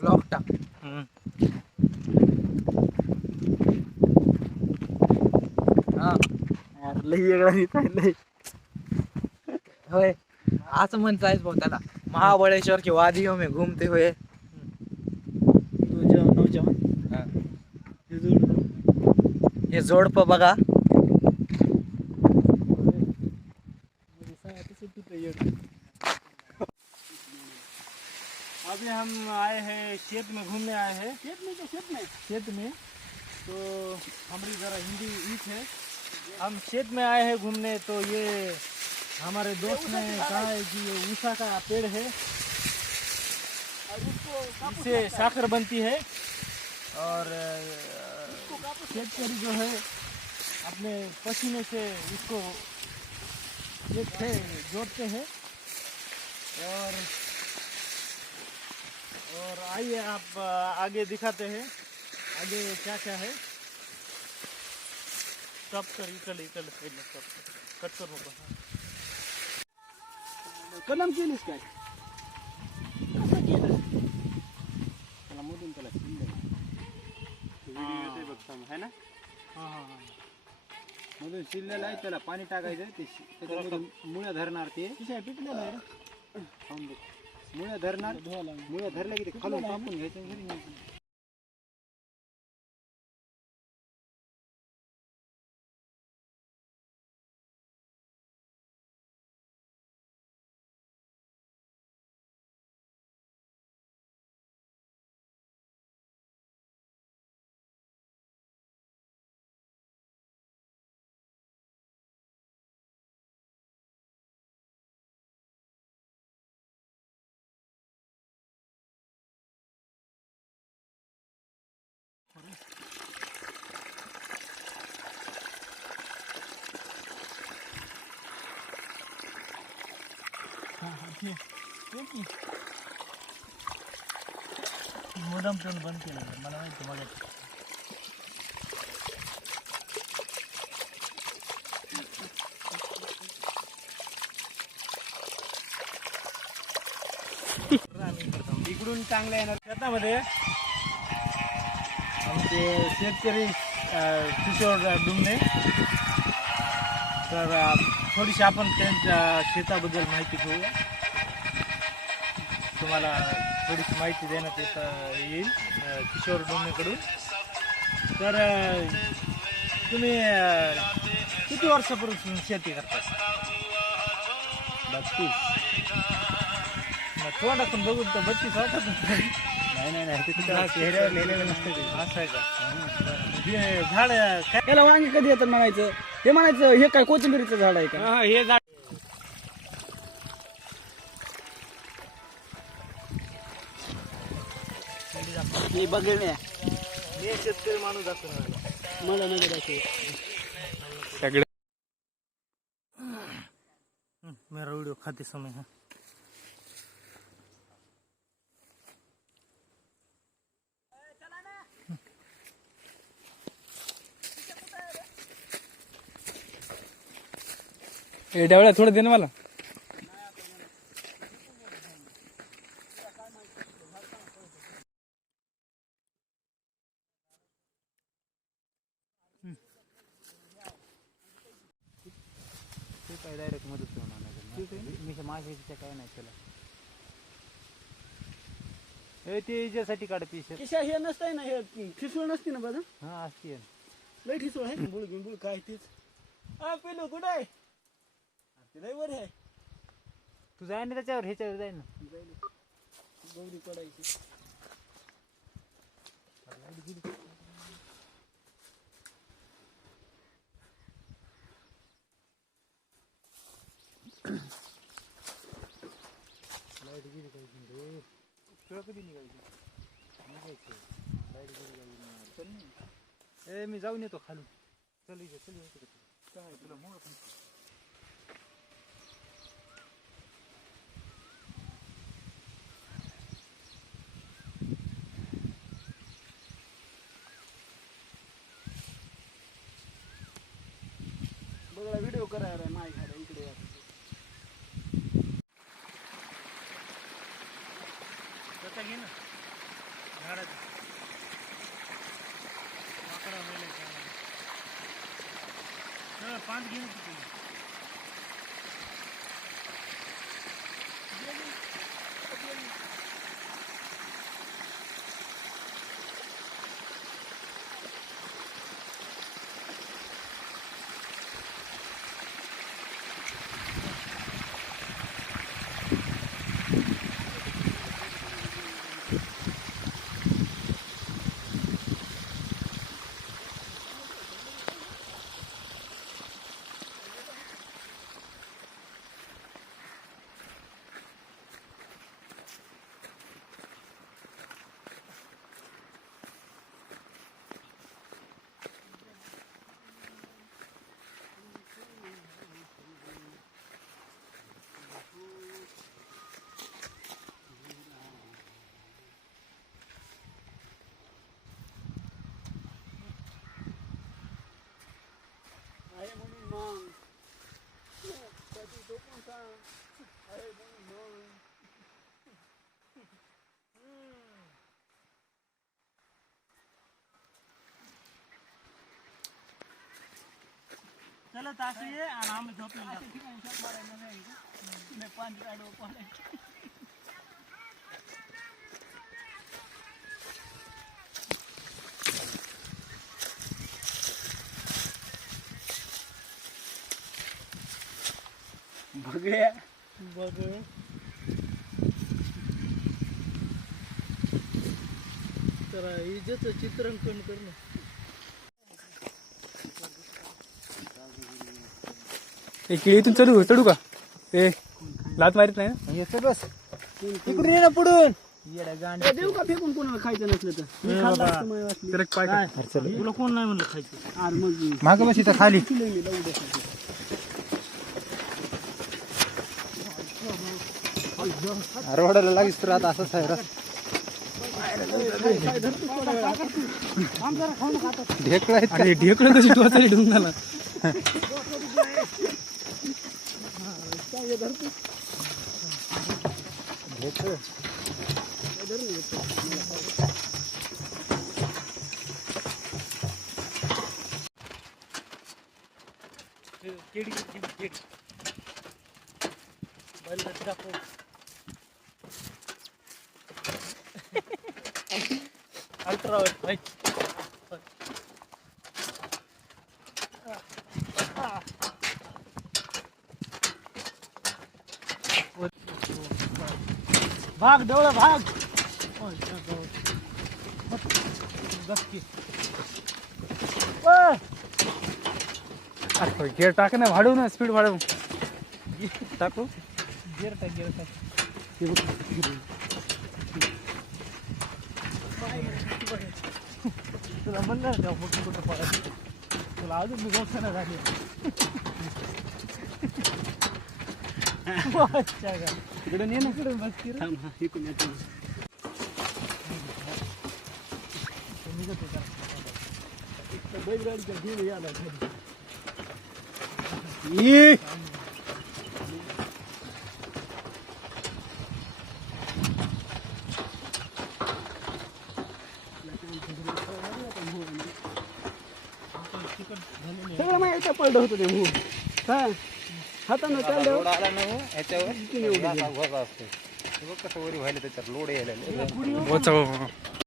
Block टाक. हा यार लई वेगळा दिसायलंय. होय असं म्हणतायच भाऊ त्याला. महाबळेश्वर की वादियों में घूमते हुए. नौजवान हा. हे जोड हे जोडप बघा. अभी हम आए हैं खेत में घूमने आए हैं. खेत में तो हमारी ज़रा हिंदी वीक है. हम खेत में आए हैं घूमने. तो ये हमारे दोस्त ने कहा है कि ये ऊषा का पेड़ है, इससे साखर बनती है. और शेतकरी जो है अपने पसीने से इसको जोड़ते हैं. और आइए आप आगे दिखाते हैं आगे क्या क्या है. स्टॉप कर. इकडे स्टॉप कट करू नको. कलम केलीस काय? कसं केलं? त्याला मधून त्याला है ना. मधून शिरलेलं आहे. त्याला पाणी टाकायचं. ते त्याच्यामधून मुळ्या धरणार. ते पिकलेलं आहे. मुळ्या धरणार. मुळ्या धरल्या की ते खालून कापून घ्यायचं घरी न्यायचं. मोडम ठेवून बंद केलं. मला माहिती बघा. इकडून चांगल्या येणार शेतामध्ये आमचे शेतकरी किशोर डुंगणे. तर थोडीशी आपण त्यांच्या शेताबद्दल माहिती घेऊया. तुम्हाला थोडीशी माहिती देण्यात येईल किशोर डोंगणेकडून. तर तुम्ही किती वर्षापासून शेती करता? 32. तोंडातून बघून तर 32 वाटत नाही. ते चेहऱ्यावर लिहिलेलं नसतं ते. असं आहे का? झाड काय याला वांगी कधी येतात म्हणायचं. हे म्हणायचं हे काय कोथिंबीरीचं झाड आहे का? हे झाड हे बघणे. मी शेतकरी माणूस जातो मला नाही दाखव. सगळे मेरा वीडियो खाते समय है. डावळ्या थोडं दे ना मला. डायरेक्ट मदत करून माझ्या काय नाही त्याला. हे ते याच्यासाठी काढते किशा. हे नसतंय ना. हे ठिसूळ नसते ना बघा. हा असते. लय ठिसूळ आहे. बिंबुळ बिंबुळ काय तेच. पिलू कुठं आहे? लय वर आहे. तू जाय ना त्याच्यावर. ह्याच्यावर जाय ना. गौरी पडायची. लाईट गेली पाहिजे. तुला कधी निघायची? लाईट गेली पाहिजे. मी जाऊन येतो खाली. चल काय तुला मोड. लवकर आहे माय घाला इकडे या. घे ना झाडाचं वाकडा व्हायला पाच घेऊन आहे म्हणून मग कधी तो पण सांग आहे म्हणून मग चला तास ये आणि आम्ही झोपलेला पाणी काढू पाणी बघूया बघ तर इजेचं चित्रांकन करणं इथून चढू का ए लात मारित नाही ना येतो बस इकडून ये ना पुढून येड्या गांड देऊ का फेकून कोणाला खायचं नसलं तर मी खाल्लं असतं माझ्या वाटलं. तर पाय काय? तुला कोण नाही म्हणलं खायचं अरे मग माग बस इथं खाली दिलंय मी लावून द्यासाठी. रोडाला लागीस तर आता असंच आहे काय धरतो थोडा वेळ आता. आम जरा खाऊ नका आता. ढेकळं आहेत अरे ढेकळं कशी टोचाली ढून झाला काय हे धरतो? ढेकळं काय धर नाही येत. अल्ट्रा भाग डवळा भाग अरे गेअर टाक ना वाढव ना स्पीड वाढव टाकू गिर टाक गिर टाक तुला म्हणलं ना मोठी कुठं पडायचं तुला अजून मी गोष्ट झाली इकडे ये ना इकडे बस की इकडून येतो बैलगाडीच्या घेऊन यायला सगळं माहिती पडलं होतं ते हो काय हातानं चाललं आला ना ह्याच्यावर असतो कसं वरी व्हायला त्याच्यावर लोड यायला वच